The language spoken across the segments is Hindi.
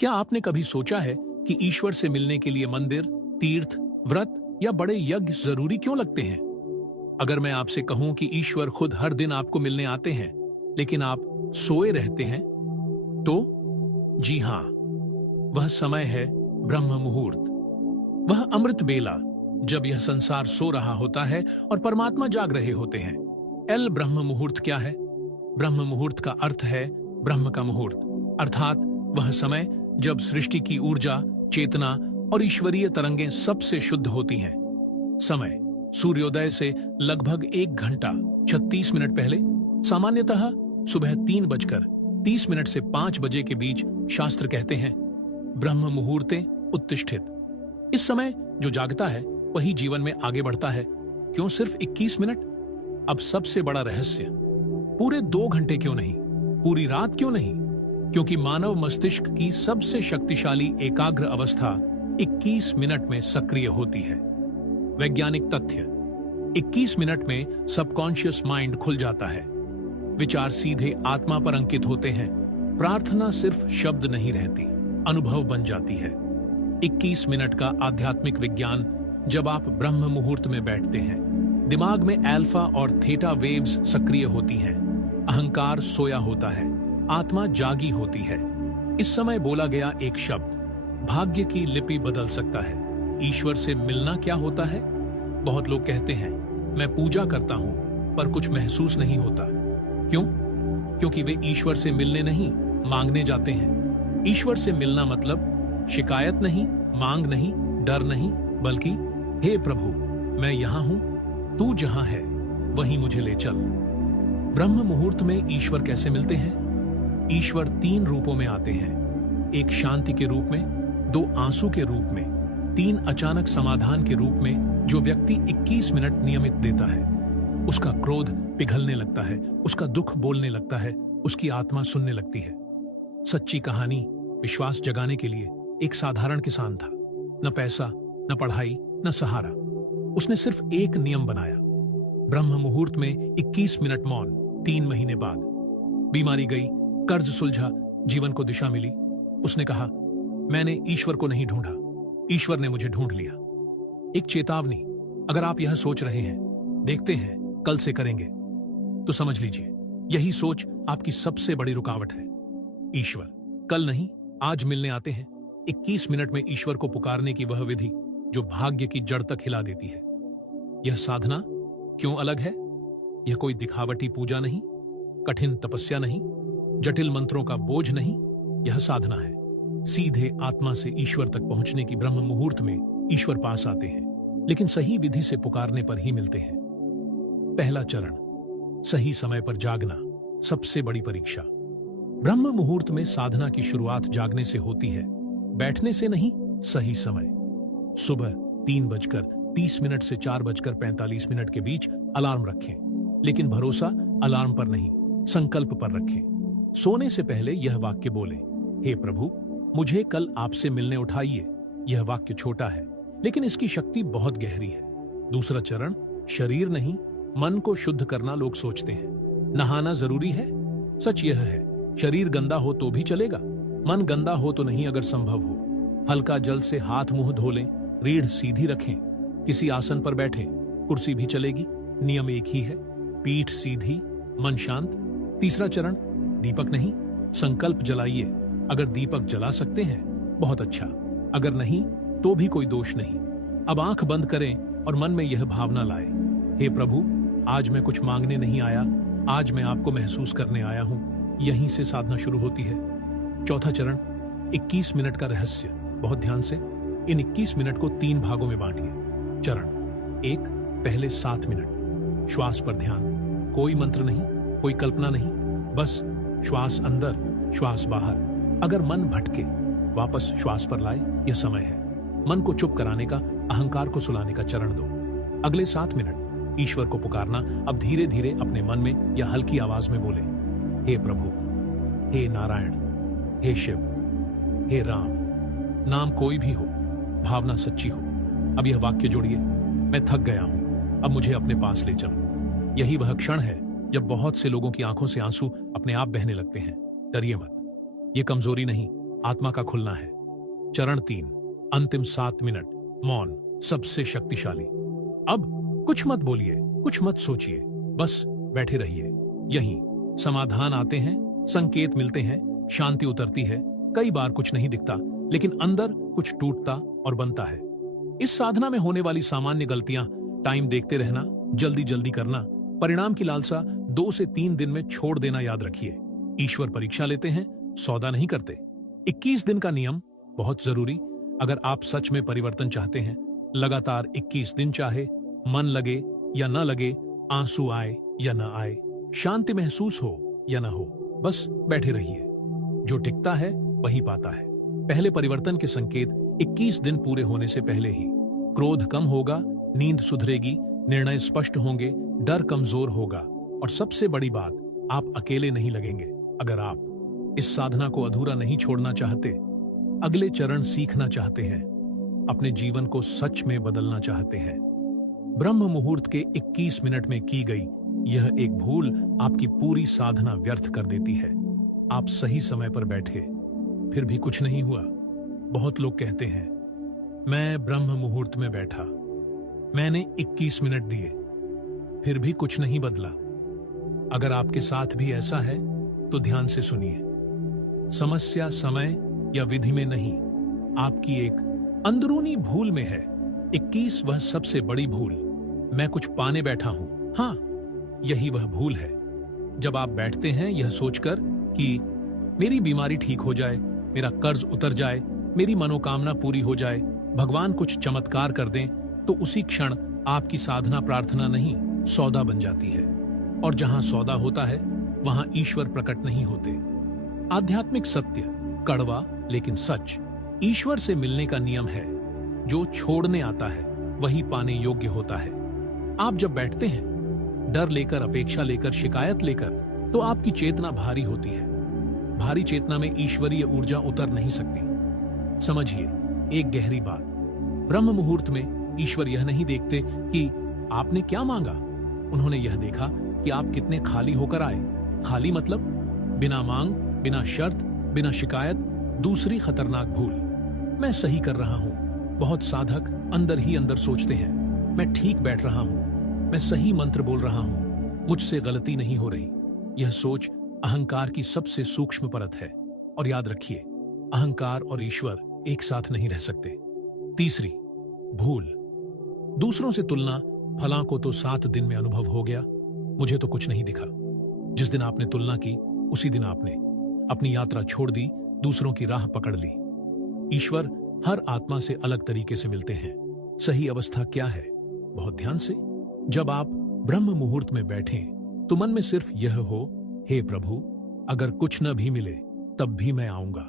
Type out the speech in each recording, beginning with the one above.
क्या आपने कभी सोचा है कि ईश्वर से मिलने के लिए मंदिर, तीर्थ, व्रत या बड़े यज्ञ जरूरी क्यों लगते हैं? अगर मैं आपसे कहूं कि ईश्वर खुद हर दिन आपको मिलने आते हैं, लेकिन आप सोए रहते हैं, तो जी हां, वह समय है ब्रह्म मुहूर्त। वह अमृत बेला जब यह संसार सो रहा होता है और परमात्मा जाग रहे होते हैं। ब्रह्म मुहूर्त क्या है? ब्रह्म मुहूर्त का अर्थ है ब्रह्म का मुहूर्त, अर्थात वह समय जब सृष्टि की ऊर्जा, चेतना और ईश्वरीय तरंगें सबसे शुद्ध होती हैं। समय सूर्योदय से लगभग 1 घंटा 36 मिनट पहले, सामान्यतः सुबह 3:30 से 5 बजे के बीच शास्त्र कहते हैं ब्रह्म मुहूर्ते उत्तिष्ठित। इस समय जो जागता है वही जीवन में आगे बढ़ता है। क्यों सिर्फ 21 मिनट? अब सबसे बड़ा रहस्य, पूरे 2 घंटे क्यों नहीं, पूरी रात क्यों नहीं? क्योंकि मानव मस्तिष्क की सबसे शक्तिशाली एकाग्र अवस्था 21 मिनट में सक्रिय होती है। वैज्ञानिक तथ्य, 21 मिनट में सबकॉन्शियस माइंड खुल जाता है, विचार सीधे आत्मा पर अंकित होते हैं, प्रार्थना सिर्फ शब्द नहीं रहती, अनुभव बन जाती है। 21 मिनट का आध्यात्मिक विज्ञान। जब आप ब्रह्म मुहूर्त में बैठते हैं, दिमाग में अल्फा और थीटा वेव्स सक्रिय होती हैं, अहंकार सोया होता है, आत्मा जागी होती है। इस समय बोला गया एक शब्द भाग्य की लिपि बदल सकता है। ईश्वर से मिलना क्या होता है? बहुत लोग कहते हैं मैं पूजा करता हूं पर कुछ महसूस नहीं होता। क्यों? क्योंकि वे ईश्वर से मिलने नहीं, मांगने जाते हैं। ईश्वर से मिलना मतलब शिकायत नहीं, मांग नहीं, डर नहीं, बल्कि हे प्रभु, मैं यहां हूं, तू जहां है वहीं मुझे ले चल। ब्रह्म मुहूर्त में ईश्वर कैसे मिलते हैं? ईश्वर 3 रूपों में आते हैं, एक शांति के रूप में, 2 आंसू के रूप में, 3 अचानक समाधान के रूप में। जो व्यक्ति 21 मिनट नियमित देता है, उसका क्रोध पिघलने लगता है, उसका दुख बोलने लगता है, उसकी आत्मा सुनने लगती है। सच्ची कहानी विश्वास जगाने के लिए एक साधारण किसान था, न पैसा, न पढ़ाई, न सहारा। उसने सिर्फ एक नियम बनाया, ब्रह्म मुहूर्त में 21 मिनट मौन। 3 महीने बाद बीमारी गई, कर्ज सुलझा, जीवन को दिशा मिली। उसने कहा, मैंने ईश्वर को नहीं ढूंढा, ईश्वर ने मुझे ढूंढ लिया। एक चेतावनी, अगर आप यह सोच रहे हैं देखते हैं कल से करेंगे, तो समझ लीजिए यही सोच आपकी सबसे बड़ी रुकावट है। ईश्वर कल नहीं आज मिलने आते हैं। 21 मिनट में ईश्वर को पुकारने की वह विधि जो भाग्य की जड़ तक हिला देती है। यह साधना क्यों अलग है? यह कोई दिखावटी पूजा नहीं, कठिन तपस्या नहीं, जटिल मंत्रों का बोझ नहीं। यह साधना है सीधे आत्मा से ईश्वर तक पहुंचने की। ब्रह्म मुहूर्त में ईश्वर पास आते हैं, लेकिन सही विधि से पुकारने पर ही मिलते हैं। पहला चरण, सही समय पर जागना, सबसे बड़ी परीक्षा। ब्रह्म मुहूर्त में साधना की शुरुआत जागने से होती है, बैठने से नहीं। सही समय सुबह 3:30 से 4:45 के बीच अलार्म रखें, लेकिन भरोसा अलार्म पर नहीं, संकल्प पर रखें। सोने से पहले यह वाक्य बोलें, हे प्रभु, मुझे कल आपसे मिलने उठाइए। यह वाक्य छोटा है, लेकिन इसकी शक्ति बहुत गहरी है। दूसरा चरण, शरीर नहीं, मन को शुद्ध करना। लोग सोचते हैं नहाना जरूरी है। सच यह है, शरीर गंदा हो तो भी चलेगा, मन गंदा हो तो नहीं। अगर संभव हो, हल्का जल से हाथ मुंह धो लें, रीढ़ सीधी रखें, किसी आसन पर बैठें, कुर्सी भी चलेगी। नियम एक ही है, पीठ सीधी, मन शांत। तीसरा चरण, दीपक नहीं, संकल्प जलाइए। अगर दीपक जला सकते हैं बहुत अच्छा, अगर नहीं तो भी कोई दोष नहीं। अब आंख बंद करें और मन में यह भावना लाए, हे प्रभु, आज मैं कुछ मांगने नहीं आया, आज मैं आपको महसूस करने आया हूं। यहीं से साधना शुरू होती है। चौथा चरण, 21 मिनट का रहस्य। बहुत ध्यान से इन 21 मिनट को 3 भागों में बांटिए। चरण 1, पहले 7 मिनट श्वास पर ध्यान, कोई मंत्र नहीं, कोई कल्पना नहीं, बस श्वास अंदर, श्वास बाहर। अगर मन भटके, वापस श्वास पर लाए। यह समय है मन को चुप कराने का, अहंकार को सुलाने का। चरण 2, अगले 7 मिनट ईश्वर को पुकारना। अब धीरे धीरे अपने मन में या हल्की आवाज में बोले, हे प्रभु, हे नारायण, हे शिव, हे राम। नाम कोई भी हो, भावना सच्ची हो। अब यह वाक्य जोड़िए, मैं थक गया हूं, अब मुझे अपने पास ले चलो। यही वह क्षण है जब बहुत से लोगों की आंखों से आंसू अपने आप बहने लगते हैं। डरिए मत, ये कमजोरी नहीं, आत्मा का खुलना है। चरण 3, अंतिम 7 मिनट, मौन सबसे शक्तिशाली। अब कुछ मत बोलिए, कुछ मत सोचिए, बस बैठे रहिए। यहीं समाधान आते हैं, संकेत मिलते हैं, शांति उतरती है। कई बार कुछ नहीं दिखता, लेकिन अंदर कुछ टूटता और बनता है। इस साधना में होने वाली सामान्य गलतियां: टाइम देखते रहना, जल्दी जल्दी करना, परिणाम की लालसा, 2 से 3 दिन में छोड़ देना। याद रखिए, ईश्वर परीक्षा लेते हैं, सौदा नहीं करते। 21 दिन का नियम बहुत जरूरी। अगर आप सच में परिवर्तन चाहते हैं, लगातार 21 दिन, चाहे मन लगे या न लगे, आंसू आए या न आए, शांति महसूस हो या न हो, बस बैठे रहिए। जो टिकता है वही पाता है। पहले परिवर्तन के संकेत 21 दिन पूरे होने से पहले ही। क्रोध कम होगा, नींद सुधरेगी, निर्णय स्पष्ट होंगे, डर कमजोर होगा, और सबसे बड़ी बात, आप अकेले नहीं लगेंगे। अगर आप इस साधना को अधूरा नहीं छोड़ना चाहते, अगले चरण सीखना चाहते हैं, अपने जीवन को सच में बदलना चाहते हैं, ब्रह्म मुहूर्त के 21 मिनट में की गई यह एक भूल आपकी पूरी साधना व्यर्थ कर देती है। आप सही समय पर बैठे, फिर भी कुछ नहीं हुआ। बहुत लोग कहते हैं, मैं ब्रह्म मुहूर्त में बैठा, मैंने 21 मिनट दिए, फिर भी कुछ नहीं बदला। अगर आपके साथ भी ऐसा है तो ध्यान से सुनिए। समस्या समय या विधि में नहीं, आपकी एक अंदरूनी भूल में है। 21 वह सबसे बड़ी भूल। मैं कुछ पाने बैठा हूं, हाँ, यही वह भूल है। जब आप बैठते हैं यह सोचकर कि मेरी बीमारी ठीक हो जाए, मेरा कर्ज उतर जाए, मेरी मनोकामना पूरी हो जाए, भगवान कुछ चमत्कार कर दें, तो उसी क्षण आपकी साधना प्रार्थना नहीं, सौदा बन जाती है। और जहां सौदा होता है वहां ईश्वर प्रकट नहीं होते। आध्यात्मिक सत्य, कड़वा लेकिन सच, ईश्वर से मिलने का नियम है, जो छोड़ने आता है वही पाने योग्य होता है। आप जब बैठते हैं डर लेकर, अपेक्षा लेकर, शिकायत लेकर, तो आपकी चेतना भारी होती है। भारी चेतना में ईश्वरीय ऊर्जा उतर नहीं सकती। समझिए एक गहरी बात, ब्रह्म मुहूर्त में ईश्वर यह नहीं देखते कि आपने क्या मांगा, उन्होंने यह देखा कि आप कितने खाली होकर आए। खाली मतलब बिना मांग, बिना शर्त, बिना शिकायत। दूसरी खतरनाक भूल, मैं सही कर रहा हूं। बहुत साधक अंदर ही अंदर सोचते हैं, मैं ठीक बैठ रहा हूं, मैं सही मंत्र बोल रहा हूं, मुझसे गलती नहीं हो रही। यह सोच अहंकार की सबसे सूक्ष्म परत है। और याद रखिए, अहंकार और ईश्वर एक साथ नहीं रह सकते। तीसरी भूल, दूसरों से तुलना। फलां को तो 7 दिन में अनुभव हो गया, मुझे तो कुछ नहीं दिखा। जिस दिन आपने तुलना की, उसी दिन आपने अपनी यात्रा छोड़ दी, दूसरों की राह पकड़ ली। ईश्वर हर आत्मा से अलग तरीके से मिलते हैं। सही अवस्था क्या है? बहुत ध्यान से। जब आप ब्रह्म मुहूर्त में बैठें तो मन में सिर्फ यह हो, हे प्रभु, अगर कुछ न भी मिले तब भी मैं आऊंगा।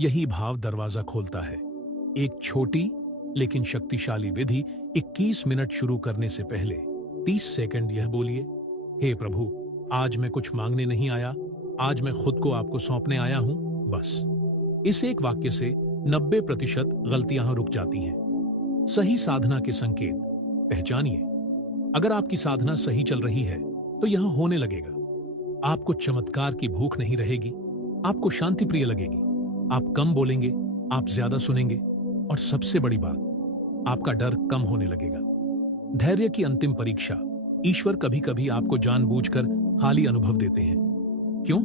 यही भाव दरवाजा खोलता है। एक छोटी लेकिन शक्तिशाली विधि। 21 मिनट शुरू करने से पहले 30 सेकंड यह बोलिए, हे प्रभु, आज मैं कुछ मांगने नहीं आया, आज मैं खुद को आपको सौंपने आया हूं। बस इस एक वाक्य से 90% गलतियां रुक जाती हैं। सही साधना के संकेत पहचानिए। अगर आपकी साधना सही चल रही है तो यह होने लगेगा। आपको चमत्कार की भूख नहीं रहेगी, आपको शांति प्रिय लगेगी। आप कम बोलेंगे, आप ज्यादा सुनेंगे, और सबसे बड़ी बात, आपका डर कम होने लगेगा। धैर्य की अंतिम परीक्षा, ईश्वर कभी कभी आपको जानबूझकर खाली अनुभव देते हैं। क्यों?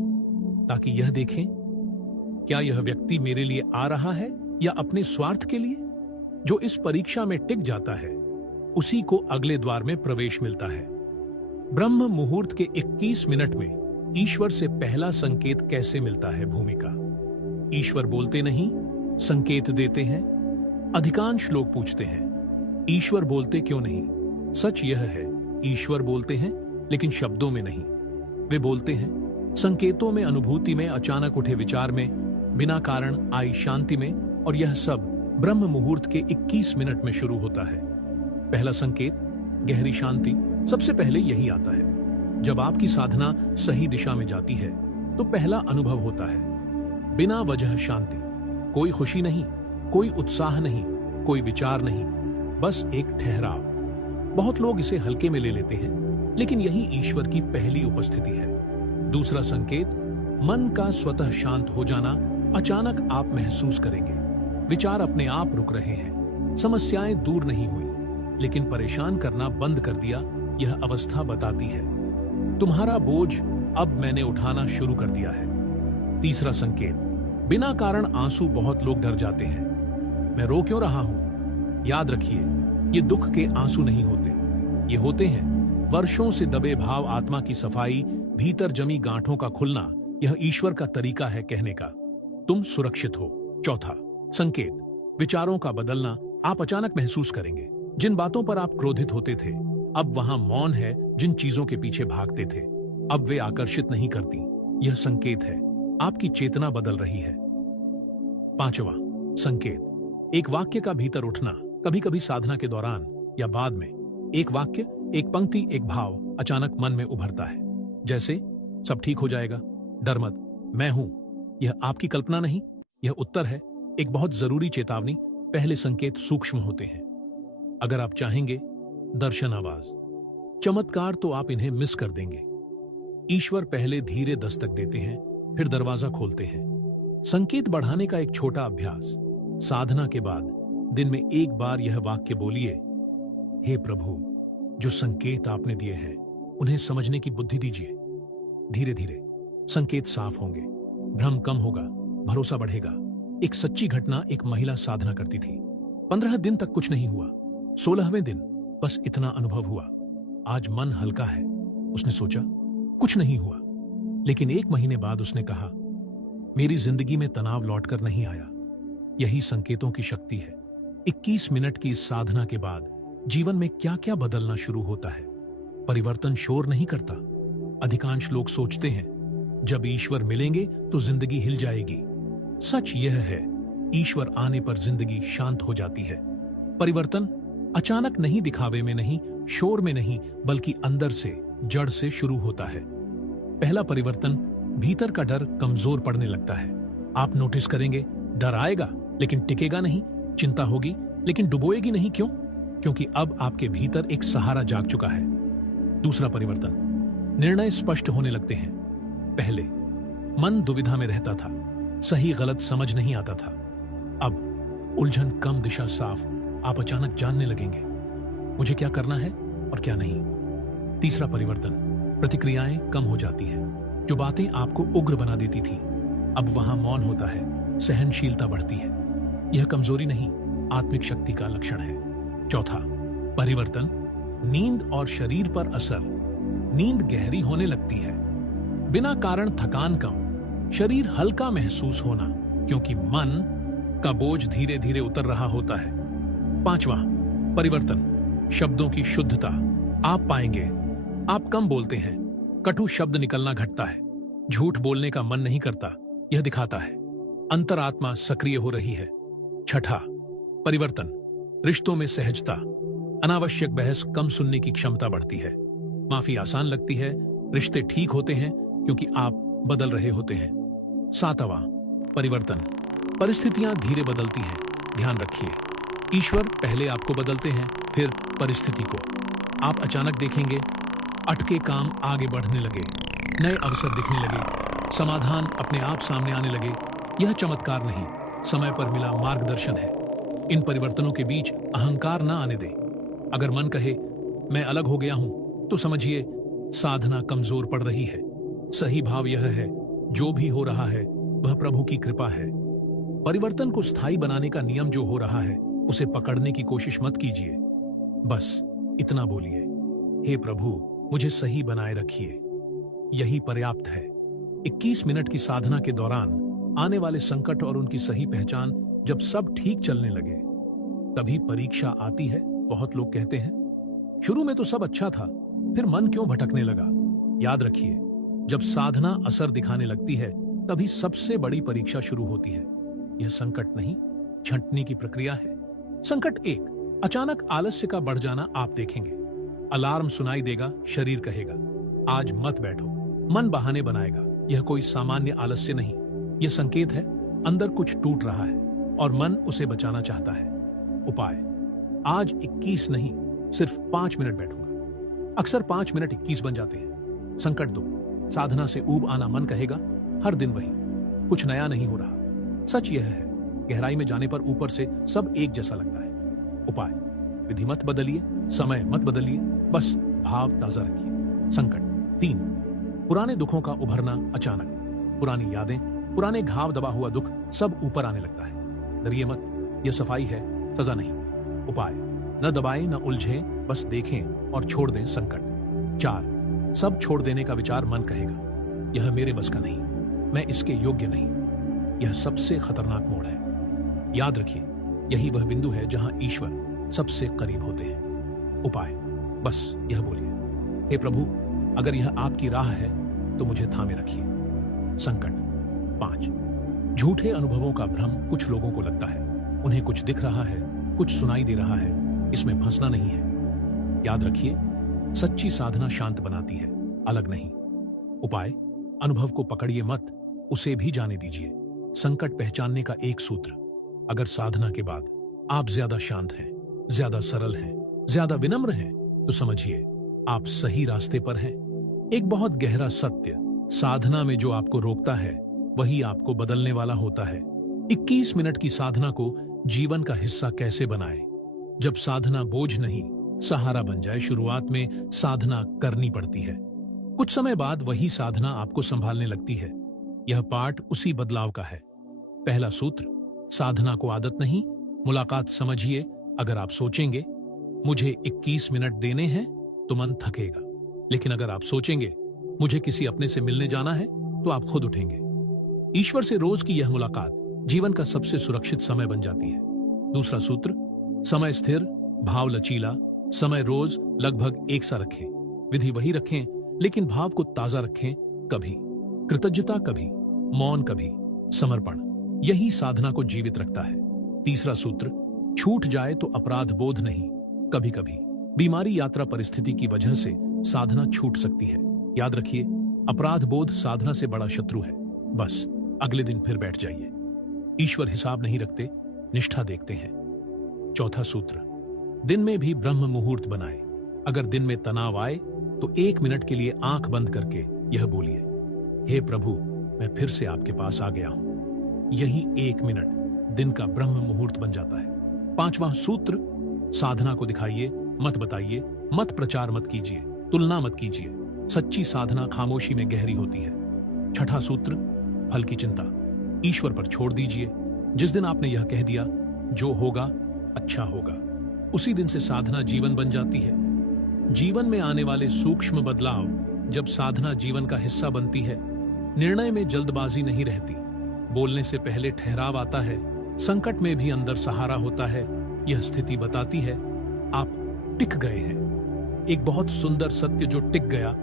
ताकि यह देखें, क्या यह व्यक्ति मेरे लिए आ रहा है या अपने स्वार्थ के लिए? जो इस परीक्षा में टिक जाता है उसी को अगले द्वार में प्रवेश मिलता है। ब्रह्म मुहूर्त के 21 मिनट में ईश्वर से पहला संकेत कैसे मिलता है? भूमिका। ईश्वर बोलते नहीं, संकेत देते हैं। अधिकांश लोग पूछते हैं, ईश्वर बोलते क्यों नहीं? सच यह है, ईश्वर बोलते हैं लेकिन शब्दों में नहीं। वे बोलते हैं संकेतों में, अनुभूति में, अचानक उठे विचार में, बिना कारण आई शांति में। और यह सब ब्रह्म मुहूर्त के 21 मिनट में शुरू होता है। पहला संकेत, गहरी शांति, सबसे पहले यही आता है। जब आपकी साधना सही दिशा में जाती है तो पहला अनुभव होता है बिना वजह शांति। कोई खुशी नहीं, कोई उत्साह नहीं, कोई विचार नहीं, बस एक ठहराव। बहुत लोग इसे हल्के में ले लेते हैं, लेकिन यही ईश्वर की पहली उपस्थिति है। दूसरा संकेत, मन का स्वतः शांत हो जाना, अचानक आप महसूस करेंगे विचार अपने आप रुक रहे हैं, समस्याएं दूर नहीं हुई लेकिन परेशान करना बंद कर दिया। यह अवस्था बताती है तुम्हारा बोझ अब मैंने उठाना शुरू कर दिया है। तीसरा संकेत, बिना कारण आंसू। बहुत लोग डर जाते हैं, मैं रो क्यों रहा हूं? याद रखिए, ये दुख के आंसू नहीं होते, ये होते हैं वर्षों से दबे भाव, आत्मा की सफाई, भीतर जमी गांठों का खुलना। यह ईश्वर का तरीका है कहने का तुम सुरक्षित हो। चौथा संकेत, विचारों का बदलना। आप अचानक महसूस करेंगे जिन बातों पर आप क्रोधित होते थे अब वहां मौन है, जिन चीजों के पीछे भागते थे अब वे आकर्षित नहीं करती। यह संकेत है आपकी चेतना बदल रही है। पांचवा संकेत, एक वाक्य का भीतर उठना। कभी कभी साधना के दौरान या बाद में एक वाक्य, एक पंक्ति, एक भाव अचानक मन में उभरता है, जैसे सब ठीक हो जाएगा, डर मत, मैं हूं। यह आपकी कल्पना नहीं, यह उत्तर है, एक बहुत जरूरी चेतावनी। पहले संकेत सूक्ष्म होते हैं, अगर आप चाहेंगे दर्शन, आवाज, चमत्कार, तो आप इन्हें मिस कर देंगे। ईश्वर पहले धीरे दस्तक देते हैं, फिर दरवाजा खोलते हैं। संकेत बढ़ाने का एक छोटा अभ्यास, साधना के बाद दिन में एक बार यह वाक्य बोलिए, हे प्रभु, जो संकेत आपने दिए हैं उन्हें समझने की बुद्धि दीजिए। धीरे धीरे संकेत साफ होंगे, भ्रम कम होगा, भरोसा बढ़ेगा। एक सच्ची घटना, एक महिला साधना करती थी, 15 दिन तक कुछ नहीं हुआ, 16वें दिन बस इतना अनुभव हुआ, आज मन हल्का है। उसने सोचा कुछ नहीं हुआ, लेकिन 1 महीने बाद उसने कहा, मेरी जिंदगी में तनाव लौटकर नहीं आया। यही संकेतों की शक्ति है। 21 मिनट की इस साधना के बाद जीवन में क्या क्या बदलना शुरू होता है। परिवर्तन शोर नहीं करता। अधिकांश लोग सोचते हैं जब ईश्वर मिलेंगे तो जिंदगी हिल जाएगी। सच यह है, ईश्वर आने पर जिंदगी शांत हो जाती है। परिवर्तन अचानक नहीं, दिखावे में नहीं, शोर में नहीं, बल्कि अंदर से, जड़ से शुरू होता है। पहला परिवर्तन, भीतर का डर कमजोर पड़ने लगता है। आप नोटिस करेंगे डर आएगा लेकिन टिकेगा नहीं, चिंता होगी लेकिन डुबोएगी नहीं। क्यों? क्योंकि अब आपके भीतर एक सहारा जाग चुका है। दूसरा परिवर्तन, निर्णय स्पष्ट होने लगते हैं। पहले मन दुविधा में रहता था, सही गलत समझ नहीं आता था, अब उलझन कम, दिशा साफ। आप अचानक जानने लगेंगे मुझे क्या करना है और क्या नहीं। तीसरा परिवर्तन, प्रतिक्रियाएं कम हो जाती हैं। जो बातें आपको उग्र बना देती थी अब वहां मौन होता है, सहनशीलता बढ़ती है। यह कमजोरी नहीं, आत्मिक शक्ति का लक्षण है। चौथा परिवर्तन, नींद और शरीर पर असर। नींद गहरी होने लगती है, बिना कारण थकान कम, शरीर हल्का महसूस होना, क्योंकि मन का बोझ धीरे धीरे उतर रहा होता है। पांचवा परिवर्तन, शब्दों की शुद्धता। आप पाएंगे आप कम बोलते हैं, कटु शब्द निकलना घटता है, झूठ बोलने का मन नहीं करता। यह दिखाता है अंतरात्मा सक्रिय हो रही है। छठा परिवर्तन, रिश्तों में सहजता। अनावश्यक बहस कम, सुनने की क्षमता बढ़ती है, माफी आसान लगती है, रिश्ते ठीक होते हैं क्योंकि आप बदल रहे होते हैं। सातवां परिवर्तन, परिस्थितियां धीरे बदलती हैं। ध्यान रखिए, ईश्वर पहले आपको बदलते हैं, फिर परिस्थिति को। आप अचानक देखेंगे अटके काम आगे बढ़ने लगे, नए अवसर दिखने लगे, समाधान अपने आप सामने आने लगे। यह चमत्कार नहीं, समय पर मिला मार्गदर्शन है। इन परिवर्तनों के बीच अहंकार ना आने दें। अगर मन कहे मैं अलग हो गया हूं, तो समझिए साधना कमजोर पड़ रही है। सही भाव यह है, जो भी हो रहा है वह प्रभु की कृपा है। परिवर्तन को स्थायी बनाने का नियम जो हो रहा है उसे पकड़ने की कोशिश मत कीजिए, बस इतना बोलिए, हे प्रभु मुझे सही बनाए रखिए। यही पर्याप्त है। 21 मिनट की साधना के दौरान आने वाले संकट और उनकी सही पहचान, जब सब ठीक चलने लगे तभी परीक्षा आती है। बहुत लोग कहते हैं शुरू में तो सब अच्छा था, फिर मन क्यों भटकने लगा। याद रखिए, जब साधना असर दिखाने लगती है तभी सबसे बड़ी परीक्षा शुरू होती है। यह संकट नहीं, छंटने की प्रक्रिया है। संकट 1, अचानक आलस्य का बढ़ जाना। आप देखेंगे अलार्म सुनाई देगा, शरीर कहेगा आज मत बैठो, मन बहाने बनाएगा। यह कोई सामान्य आलस्य नहीं, यह संकेत है अंदर कुछ टूट रहा है और मन उसे बचाना चाहता है। उपाय, आज 21 नहीं, सिर्फ 5 मिनट बैठूंगा। अक्सर 5 मिनट 21 बन जाते हैं। संकट 2, साधना से ऊब आना। मन कहेगा हर दिन वही, कुछ नया नहीं हो रहा। सच यह है, गहराई में जाने पर ऊपर से सब एक जैसा लगता है। उपाय: विधि मत बदलिए, समय मत बदलिए, बस भाव ताजा रखिए। संकट 3, पुराने दुखों का उभरना अचानक। पुरानी यादें, पुराने घाव, दबा हुआ दुख सब ऊपर आने लगता है। डरिए मत, यह सफाई है, सजा नहीं। उपाय: न दबाएं, न उलझें, बस देखें और छोड़ दें संकट। 4, सब छोड़ देने का विचार मन कहेगा, यह मेरे बस का नहीं, मैं इसके योग्य नहीं। यह सबसे खतरनाक मोड़ है। याद रखिए, यही वह बिंदु है जहां ईश्वर सबसे करीब होते हैं। उपाय: बस यह बोलिए, हे प्रभु, अगर यह आपकी राह है तो मुझे थामे रखिए। संकट 5, झूठे अनुभवों का भ्रम कुछ लोगों को लगता है, उन्हें कुछ दिख रहा है, कुछ सुनाई दे रहा है, इसमें फंसना नहीं है। याद रखिए, सच्ची साधना शांत बनाती है, अलग नहीं। उपाय: अनुभव को पकड़िए मत, उसे भी जाने दीजिए। संकट पहचानने का एक सूत्र: अगर साधना के बाद आप ज्यादा शांत हैं, ज्यादा सरल हैं, ज्यादा विनम्र हैं, तो समझिए आप सही रास्ते पर हैं। एक बहुत गहरा सत्य: साधना में जो आपको रोकता है वही आपको बदलने वाला होता है। 21 मिनट की साधना को जीवन का हिस्सा कैसे बनाएं? जब साधना बोझ नहीं, सहारा बन जाए। शुरुआत में साधना करनी पड़ती है, कुछ समय बाद वही साधना आपको संभालने लगती है। यह पाठ उसी बदलाव का है। पहला सूत्र: साधना को आदत नहीं, मुलाकात समझिए। अगर आप सोचेंगे मुझे 21 मिनट देने हैं तो मन थकेगा, लेकिन अगर आप सोचेंगे मुझे किसी अपने से मिलने जाना है तो आप खुद उठेंगे। ईश्वर से रोज की यह मुलाकात जीवन का सबसे सुरक्षित समय बन जाती है। दूसरा सूत्र: समय स्थिर, भाव लचीला। समय रोज लगभग एक सा रखें, विधि वही रखें, लेकिन भाव को ताजा रखें। कभी कृतज्ञता, कभी मौन, कभी समर्पण। यही साधना को जीवित रखता है। तीसरा सूत्र: छूट जाए तो अपराध बोध नहीं। कभी कभी बीमारी, यात्रा, परिस्थिति की वजह से साधना छूट सकती है। याद रखिए, अपराध बोध साधना से बड़ा शत्रु है। बस अगले दिन फिर बैठ जाइए। ईश्वर हिसाब नहीं रखते, निष्ठा देखते हैं। चौथा सूत्र: दिन में भी ब्रह्म मुहूर्त बनाए। अगर दिन में तनाव आए तो 1 मिनट के लिए आंख बंद करके यह बोलिए, हे प्रभु, मैं फिर से आपके पास आ गया हूं। यही 1 मिनट दिन का ब्रह्म मुहूर्त बन जाता है। पांचवां सूत्र: साधना को दिखाइए, मत बताइए, मत प्रचार मत कीजिए, तुलना मत कीजिए। सच्ची साधना खामोशी में गहरी होती है। छठा सूत्र: फल की चिंता ईश्वर पर छोड़ दीजिए। जिस दिन आपने यह कह दिया, जो होगा अच्छा होगा, उसी दिन से साधना जीवन बन जाती है। जीवन में आने वाले सूक्ष्म बदलाव जब साधना जीवन का हिस्सा बनती है। निर्णय में जल्दबाजी नहीं रहती, बोलने से पहले ठहराव आता है। संकट में भी अंदर सहारा होता है। यह स्थिति बताती है आप टिक गए हैं। एक बहुत सुंदर सत्य: जो टिक गया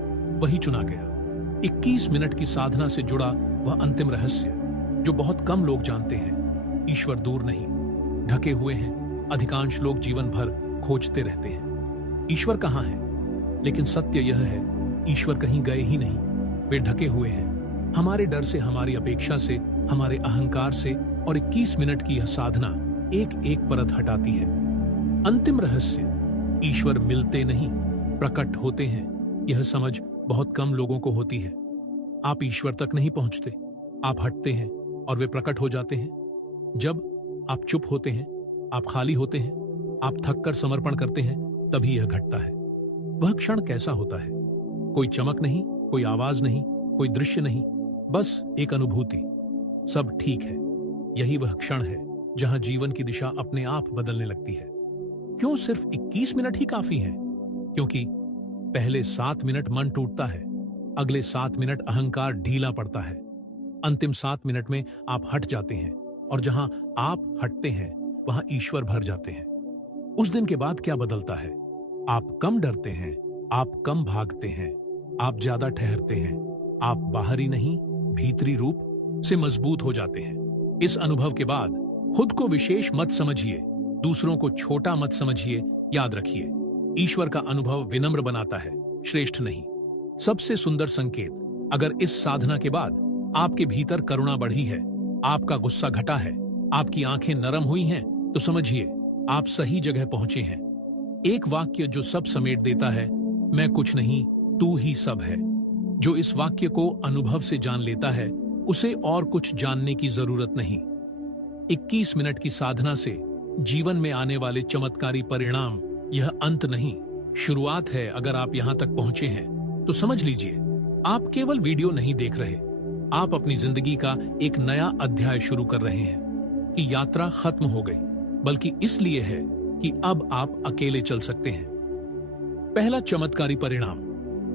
वही चुना गया। 21 मिनट की साधना से जुड़ा वह अंतिम रहस्य जो बहुत कम लोग जानते हैं: ईश्वर दूर नहीं, ढके हुए हैं। अधिकांश लोग जीवन भर खोजते रहते हैं, ईश्वर कहाँ है? लेकिन सत्य यह है, ईश्वर कहीं गए ही नहीं, वे ढके हुए हैं। हमारे डर से, हमारी अपेक्षा से, हमारे अहंकार से। और 21 मिनट की यह साधना एक एक परत हटाती है। अंतिम रहस्य: ईश्वर मिलते नहीं, प्रकट होते हैं। यह समझ बहुत कम लोगों को होती है। आप ईश्वर तक नहीं पहुंचते, आप हटते हैं और वे प्रकट हो जाते हैं। जब आप चुप होते हैं, आप खाली होते हैं, आप थक कर समर्पण करते हैं, तभी यह घटता है। वह क्षण कैसा होता है? कोई चमक नहीं, कोई आवाज नहीं, कोई दृश्य नहीं, बस एक अनुभूति, सब ठीक है। यही वह क्षण है जहां जीवन की दिशा अपने आप बदलने लगती है। क्यों सिर्फ 21 मिनट ही काफी है? क्योंकि पहले 7 मिनट मन टूटता है, अगले 7 मिनट अहंकार ढीला पड़ता है, अंतिम 7 मिनट में आप हट जाते हैं, और जहां आप हटते हैं वहां ईश्वर भर जाते हैं। उस दिन के बाद क्या बदलता है? आप कम डरते हैं, आप कम भागते हैं, आप ज्यादा ठहरते हैं, आप बाहरी नहीं भीतरी रूप से मजबूत हो जाते हैं। इस अनुभव के बाद खुद को विशेष मत समझिए, दूसरों को छोटा मत समझिए। याद रखिए, ईश्वर का अनुभव विनम्र बनाता है, श्रेष्ठ नहीं। सबसे सुंदर संकेत: अगर इस साधना के बाद आपके भीतर करुणा बढ़ी है, आपका गुस्सा घटा है, आपकी आंखें नरम हुई हैं, तो समझिए आप सही जगह पहुंचे हैं। एक वाक्य जो सब समेट देता है: मैं कुछ नहीं, तू ही सब है। जो इस वाक्य को अनुभव से जान लेता है, उसे और कुछ जानने की जरूरत नहीं। 21 मिनट की साधना से जीवन में आने वाले चमत्कारी परिणाम यह अंत नहीं, शुरुआत है। अगर आप यहां तक पहुंचे हैं तो समझ लीजिए आप केवल वीडियो नहीं देख रहे, आप अपनी जिंदगी का एक नया अध्याय शुरू कर रहे हैं। कि यात्रा खत्म हो गई, बल्कि इसलिए है कि अब आप अकेले चल सकते हैं। पहला चमत्कारी परिणाम,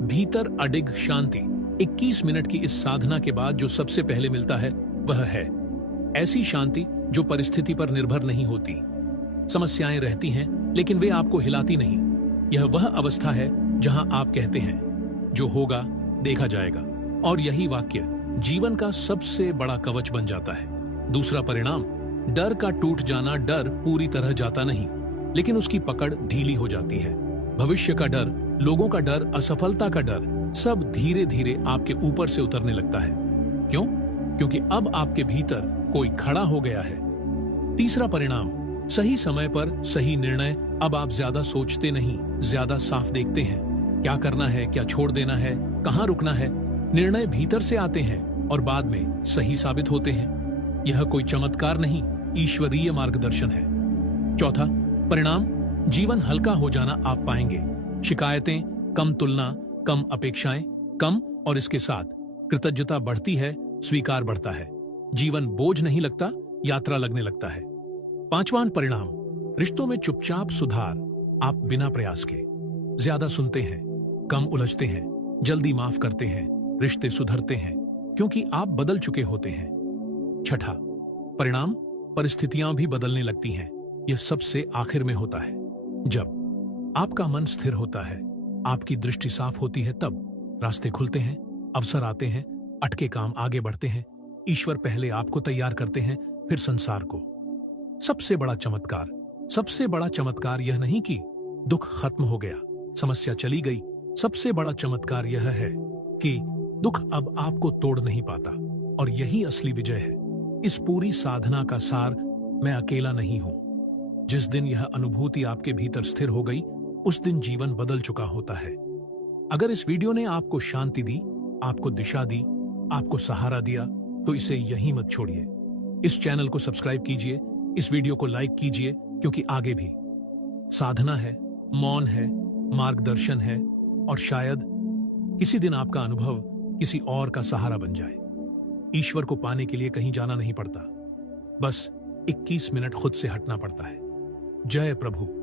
भीतर अडिग शांति। 21 मिनट की इस साधना के बाद जो सबसे पहले मिलता है वह है ऐसी शांति जो परिस्थिति पर निर्भर नहीं होती। समस्याएं रहती हैं लेकिन वे आपको हिलाती नहीं। यह वह अवस्था है जहां आप कहते हैं जो होगा देखा जाएगा, और यही वाक्य जीवन का सबसे बड़ा कवच बन जाता है। दूसरा परिणाम, डर का टूट जाना। डर पूरी तरह जाता नहीं, लेकिन उसकी पकड़ ढीली हो जाती है। भविष्य का डर, लोगों का डर, असफलता का डर, सब धीरे धीरे आपके ऊपर से उतरने लगता है। क्यों? क्योंकि अब आपके भीतर कोई खड़ा हो गया है। तीसरा परिणाम, सही समय पर सही निर्णय। अब आप ज्यादा सोचते नहीं, ज्यादा साफ देखते हैं। क्या करना है, क्या छोड़ देना है, कहां रुकना है। निर्णय भीतर से आते हैं और बाद में सही साबित होते हैं। यह कोई चमत्कार नहीं, ईश्वरीय मार्गदर्शन है। चौथा परिणाम, जीवन हल्का हो जाना आप पाएंगे। शिकायतें कम, तुलना कम, अपेक्षाएं कम, और इसके साथ कृतज्ञता बढ़ती है, स्वीकार बढ़ता है। जीवन बोझ नहीं लगता, यात्रा लगने लगता है। पांचवां परिणाम, रिश्तों में चुपचाप सुधार। आप बिना प्रयास के ज्यादा सुनते हैं, कम उलझते हैं, जल्दी माफ करते हैं, रिश्ते सुधरते हैं क्योंकि आप बदल चुके होते हैं। छठा परिणाम, परिस्थितियां भी बदलने लगती हैं। यह सबसे आखिर में होता है। जब आपका मन स्थिर होता है, आपकी दृष्टि साफ होती है, तब रास्ते खुलते हैं, अवसर आते हैं, अटके काम आगे बढ़ते हैं। ईश्वर पहले आपको तैयार करते हैं, फिर संसार को। सबसे बड़ा चमत्कार यह नहीं कि दुख खत्म हो गया, समस्या चली गई। सबसे बड़ा चमत्कार यह है कि दुख अब आपको तोड़ नहीं पाता, और यही असली विजय है। इस पूरी साधना का सार, मैं अकेला नहीं हूं। जिस दिन यह अनुभूति आपके भीतर स्थिर हो गई, उस दिन जीवन बदल चुका होता है। अगर इस वीडियो ने आपको शांति दी, आपको दिशा दी, आपको सहारा दिया, तो इसे यहीं मत छोड़िए। इस चैनल को सब्सक्राइब कीजिए, इस वीडियो को लाइक कीजिए, क्योंकि आगे भी साधना है, मौन है, मार्गदर्शन है, और शायद किसी दिन आपका अनुभव किसी और का सहारा बन जाए। ईश्वर को पाने के लिए कहीं जाना नहीं पड़ता, बस 21 मिनट खुद से हटना पड़ता है। जय प्रभु।